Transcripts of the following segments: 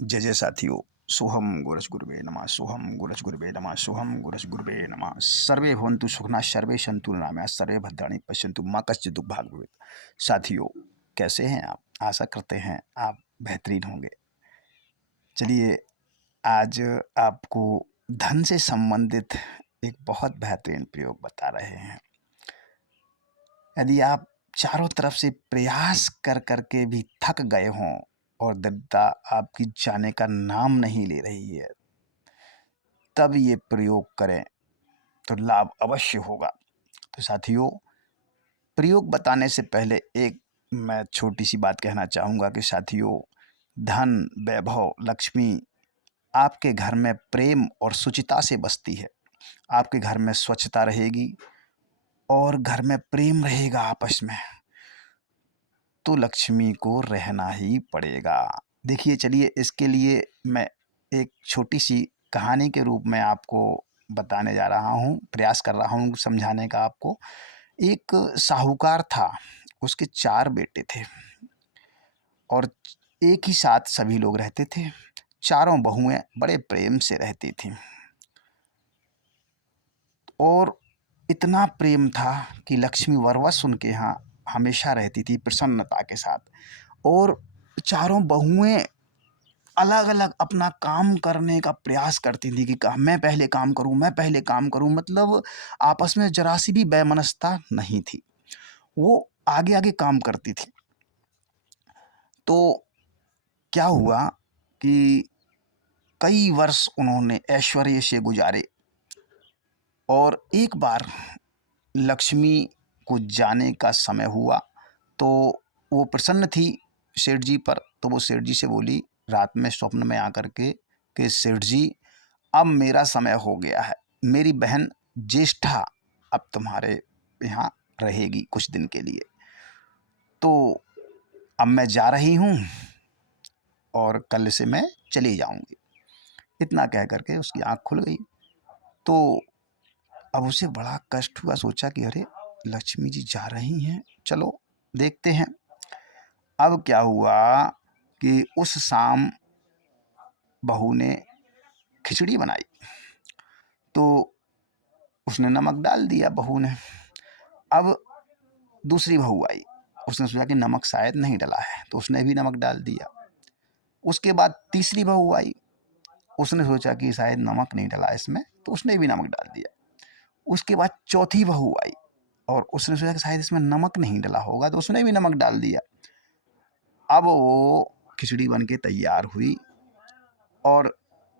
जय जय साथियों। सोहम गुरज गुरुवे नमः, सोहम गुरज गुरुवे नमः, सोहम गुरज गुरुवे नमः। सर्वे भवन्तु सुखिनः, सर्वे सन्तु निरामयाः, सर्वे भद्राणि पश्यन्तु मा कश्चित् दुःखभाग् भवेत्। साथियों, कैसे हैं आप? आशा करते हैं आप बेहतरीन होंगे। चलिए, आज आपको धन से संबंधित एक बहुत बेहतरीन प्रयोग बता रहे हैं। यदि आप चारों तरफ से प्रयास कर कर के भी थक गए हों और दरिद्रता आपकी जाने का नाम नहीं ले रही है, तब ये प्रयोग करें तो लाभ अवश्य होगा। तो साथियों, प्रयोग बताने से पहले एक मैं छोटी सी बात कहना चाहूँगा कि साथियों, धन, वैभव, लक्ष्मी आपके घर में प्रेम और शुचिता से बसती है। आपके घर में स्वच्छता रहेगी और घर में प्रेम रहेगा आपस में, तो लक्ष्मी को रहना ही पड़ेगा। देखिए, चलिए इसके लिए मैं एक छोटी सी कहानी के रूप में आपको बताने जा रहा हूँ, प्रयास कर रहा हूँ समझाने का आपको। एक साहूकार था, उसके 4 बेटे थे और एक ही साथ सभी लोग रहते थे। चारों बहुएं बड़े प्रेम से रहती थीं और इतना प्रेम था कि लक्ष्मी वरवश उनके यहाँ हमेशा रहती थी प्रसन्नता के साथ। और चारों बहुएं अलग अलग अपना काम करने का प्रयास करती थी कि मैं पहले काम करूं, मैं पहले काम करूं। मतलब आपस में जरा सी भी वैमनस्यता नहीं थी, वो आगे आगे काम करती थी। तो क्या हुआ कि कई वर्ष उन्होंने ऐश्वर्य से गुजारे और एक बार लक्ष्मी को जाने का समय हुआ तो वो प्रसन्न थी सेठ जी पर। तो वो सेठ जी से बोली रात में स्वप्न में आकर के कि सेठ जी, अब मेरा समय हो गया है, मेरी बहन ज्येष्ठा अब तुम्हारे यहाँ रहेगी कुछ दिन के लिए, तो अब मैं जा रही हूँ और कल से मैं चली जाऊंगी। इतना कह करके उसकी आंख खुल गई। तो अब उसे बड़ा कष्ट हुआ, सोचा कि अरे, लक्ष्मी जी जा रही हैं, चलो देखते हैं। अब क्या हुआ कि उस शाम बहू ने खिचड़ी बनाई, तो उसने नमक डाल दिया बहू ने। अब दूसरी बहू आई, उसने सोचा कि नमक शायद नहीं डला है, तो उसने भी नमक डाल दिया। उसके बाद तीसरी बहू आई, उसने सोचा कि शायद नमक नहीं डला इसमें, तो उसने भी नमक डाल दिया। उसके बाद चौथी बहू आई और उसने सोचा कि शायद इसमें नमक नहीं डला होगा, तो उसने भी नमक डाल दिया। अब वो खिचड़ी बन के तैयार हुई और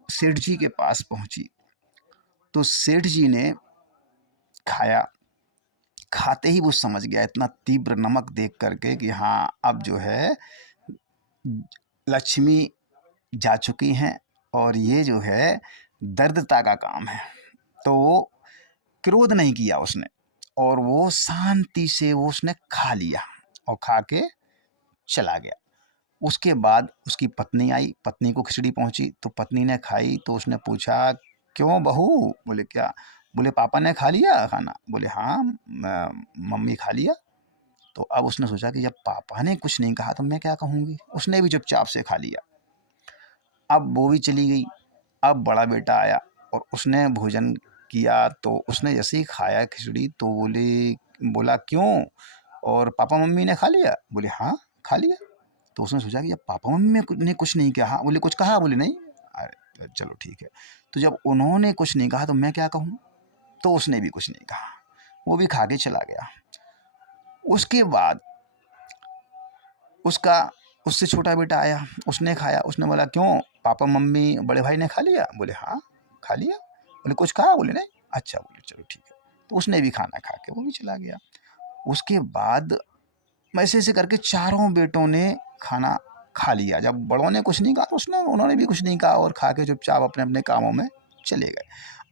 सेठ जी के पास पहुंची। तो सेठ जी ने खाया। खाते ही वो समझ गया इतना तीव्र नमक देख करके कि हाँ, अब जो है लक्ष्मी जा चुकी हैं और ये जो है दरिद्रता का काम है। तो वो क्रोध नहीं किया उसने और वो शांति से वो उसने खा लिया और खा के चला गया। उसके बाद उसकी पत्नी आई, पत्नी को खिचड़ी पहुंची तो पत्नी ने खाई। तो उसने पूछा, क्यों बहू? बोले क्या? बोले पापा ने खा लिया खाना? बोले हाँ, मम्मी खा लिया। तो अब उसने सोचा कि जब पापा ने कुछ नहीं कहा तो मैं क्या कहूँगी। उसने भी चुपचाप से खा लिया। अब वो भी चली गई। अब बड़ा बेटा आया और उसने भोजन किया। तो उसने जैसे ही खाया खिचड़ी तो बोला क्यों? और पापा मम्मी ने खा लिया? बोले हाँ, खा लिया। तो उसने सोचा कि जब पापा मम्मी ने कुछ नहीं कहा, बोले कुछ कहा? बोले नहीं। अरे चलो ठीक है। तो जब उन्होंने कुछ नहीं कहा तो मैं क्या कहूँ। तो उसने भी कुछ नहीं कहा, वो भी खा के चला गया। उसके बाद उसका उससे छोटा बेटा आया, उसने खाया। उसने बोला क्यों? पापा मम्मी बड़े भाई ने खा लिया? बोले हाँ, खा लिया। बोले कुछ कहा? बोले नहीं। अच्छा, बोले चलो ठीक है। तो उसने भी खाना खा के वो भी चला गया। उसके बाद ऐसे ऐसे करके चारों बेटों ने खाना खा लिया। जब बड़ों ने कुछ नहीं कहा तो उन्होंने भी कुछ नहीं कहा और खा के चुपचाप अपने अपने कामों में चले गए।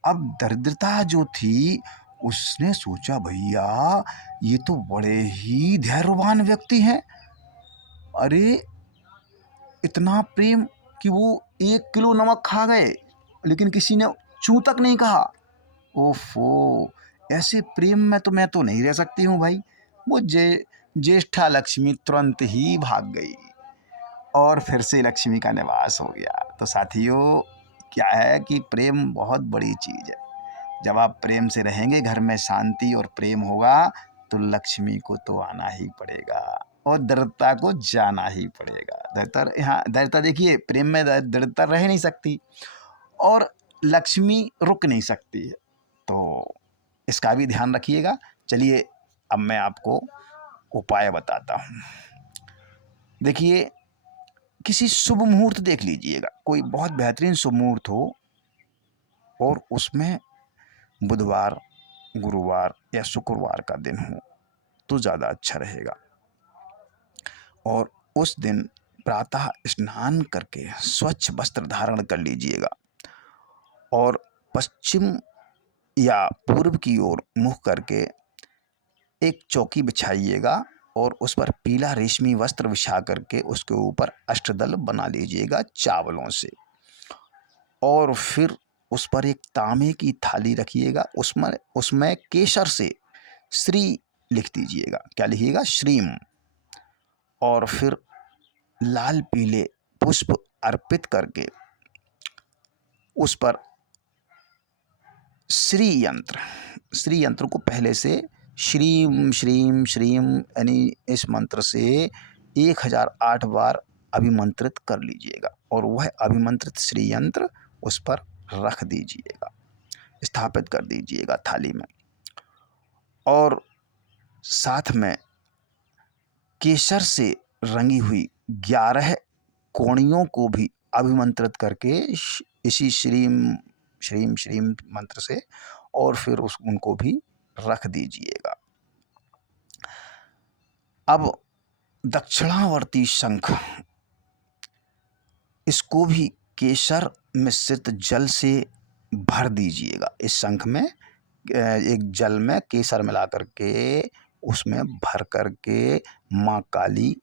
अब दरिद्रता जो थी, उसने सोचा भैया, ये तो बड़े ही धैर्यवान व्यक्ति हैं। अरे, इतना प्रेम कि वो 1 किलो नमक खा गए लेकिन किसी ने चू तक नहीं कहा। ओफो, ऐसे प्रेम में तो मैं तो नहीं रह सकती हूँ भाई। वो ज्येष्ठा लक्ष्मी तुरंत ही भाग गई और फिर से लक्ष्मी का निवास हो गया। तो साथियों, क्या है कि प्रेम बहुत बड़ी चीज़ है। जब आप प्रेम से रहेंगे, घर में शांति और प्रेम होगा, तो लक्ष्मी को तो आना ही पड़ेगा और दरिद्रता को जाना ही पड़ेगा। दरिद्रता, यहाँ दरिद्रता देखिए, प्रेम में दरिद्रता रह नहीं सकती और लक्ष्मी रुक नहीं सकती है। तो इसका भी ध्यान रखिएगा। चलिए, अब मैं आपको उपाय बताता हूँ। देखिए, किसी शुभ मुहूर्त देख लीजिएगा, कोई बहुत बेहतरीन शुभ मुहूर्त हो और उसमें बुधवार, गुरुवार या शुक्रवार का दिन हो तो ज़्यादा अच्छा रहेगा। और उस दिन प्रातः स्नान करके स्वच्छ वस्त्र धारण कर लीजिएगा और पश्चिम या पूर्व की ओर मुख करके एक चौकी बिछाइएगा और उस पर पीला रेशमी वस्त्र बिछा करके उसके ऊपर अष्टदल बना लीजिएगा चावलों से। और फिर उस पर एक तांबे की थाली रखिएगा, उसमें उसमें केसर से श्री लिख दीजिएगा। क्या लिखिएगा? श्रीम। और फिर लाल पीले पुष्प अर्पित करके उस पर श्री यंत्र को पहले से श्रीम श्रीम श्रीम यानी इस मंत्र से 1008 बार अभिमंत्रित कर लीजिएगा और वह अभिमंत्रित श्री यंत्र उस पर रख दीजिएगा, स्थापित कर दीजिएगा थाली में। और साथ में केसर से रंगी हुई 11 कोणियों को भी अभिमंत्रित करके इसी श्रीम श्रीम श्रीम मंत्र से और फिर उनको भी रख दीजिएगा। अब दक्षिणावर्ती शंख, इसको भी केसर मिश्रित जल से भर दीजिएगा। इस शंख में एक जल में केसर मिला करके उसमें भर करके माँ काली,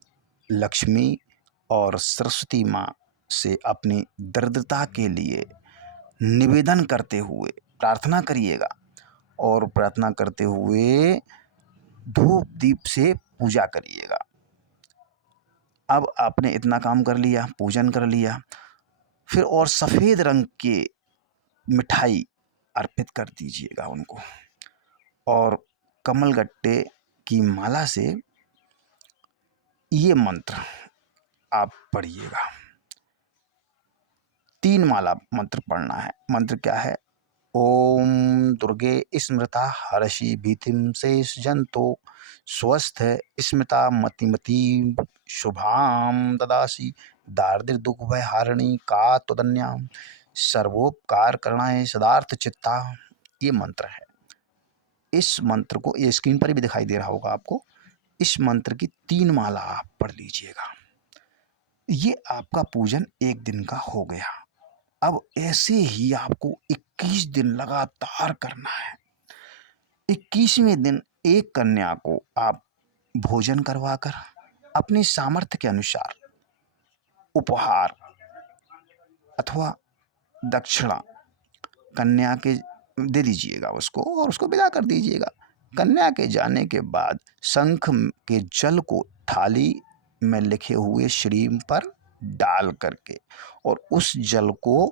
लक्ष्मी और सरस्वती माँ से अपनी दरिद्रता के लिए निवेदन करते हुए प्रार्थना करिएगा और प्रार्थना करते हुए धूप दीप से पूजा करिएगा। अब आपने इतना काम कर लिया, पूजन कर लिया, फिर और सफ़ेद रंग के मिठाई अर्पित कर दीजिएगा उनको और कमलगट्टे की माला से ये मंत्र आप पढ़िएगा। 3 माला मंत्र पढ़ना है। मंत्र क्या है? ओम दुर्गे स्मृता हर्षि भीतिम शेष जंतो स्वस्थ स्मृता मतिमती शुभाम ददासी दारिद्र्य दुख भय हारिणी का तुदन्याम सर्वोपकार करणाय सदार्थ चित्ता। ये मंत्र है। इस मंत्र को, ये स्क्रीन पर भी दिखाई दे रहा होगा आपको, इस मंत्र की 3 माला आप पढ़ लीजिएगा। ये आपका पूजन एक दिन का हो गया। अब ऐसे ही आपको 21 दिन लगातार करना है। 21वें दिन एक कन्या को आप भोजन करवाकर अपने सामर्थ्य के अनुसार उपहार अथवा दक्षिणा कन्या के दे दीजिएगा उसको और उसको विदा कर दीजिएगा। कन्या के जाने के बाद शंख के जल को थाली में लिखे हुए श्रीम पर डाल करके और उस जल को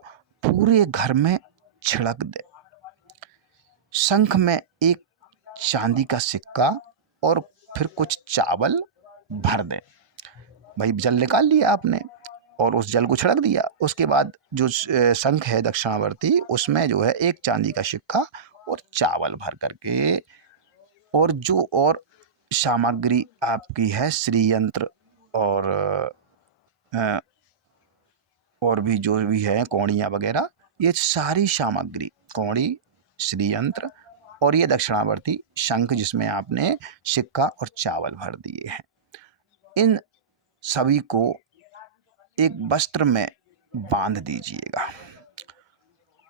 पूरे घर में छिड़क दे। शंख में एक चांदी का सिक्का और फिर कुछ चावल भर दें। भाई जल निकाल लिया आपने और उस जल को छिड़क दिया। उसके बाद जो शंख है दक्षिणावर्ती, उसमें जो है एक चांदी का सिक्का और चावल भर करके और जो और सामग्री आपकी है श्री यंत्र और भी जो भी है कौड़ियाँ वगैरह, ये सारी सामग्री, कौड़ी, श्री यंत्र और ये दक्षिणावर्ती शंख जिसमें आपने सिक्का और चावल भर दिए हैं, इन सभी को एक वस्त्र में बांध दीजिएगा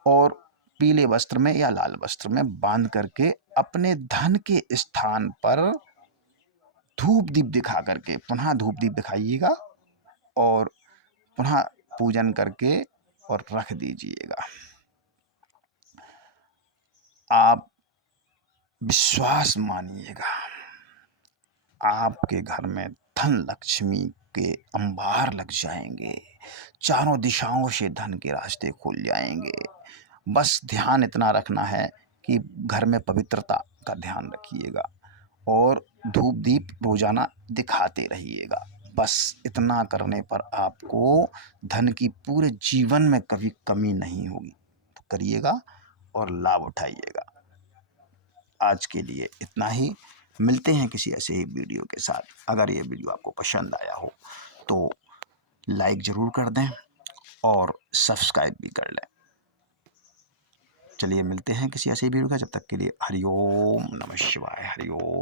और पीले वस्त्र में या लाल वस्त्र में बांध करके अपने धन के स्थान पर धूप दीप दिखा करके पुनः धूप दीप दिखाइएगा और पुनः पूजन करके और रख दीजिएगा। आप विश्वास मानिएगा, आपके घर में धन लक्ष्मी आपके अंबार लग जाएंगे, चारों दिशाओं से धन के रास्ते खुल जाएंगे। बस ध्यान इतना रखना है कि घर में पवित्रता का ध्यान रखिएगा और धूप दीप रोजाना दिखाते रहिएगा। बस इतना करने पर आपको धन की पूरे जीवन में कभी कमी नहीं होगी। तो करिएगा और लाभ उठाइएगा। आज के लिए इतना ही। मिलते हैं किसी ऐसे ही वीडियो के साथ। अगर ये वीडियो आपको पसंद आया हो तो लाइक ज़रूर कर दें और सब्सक्राइब भी कर लें। चलिए मिलते हैं किसी ऐसे ही वीडियो का। जब तक के लिए हरिओम नमः शिवाय। हरिओम।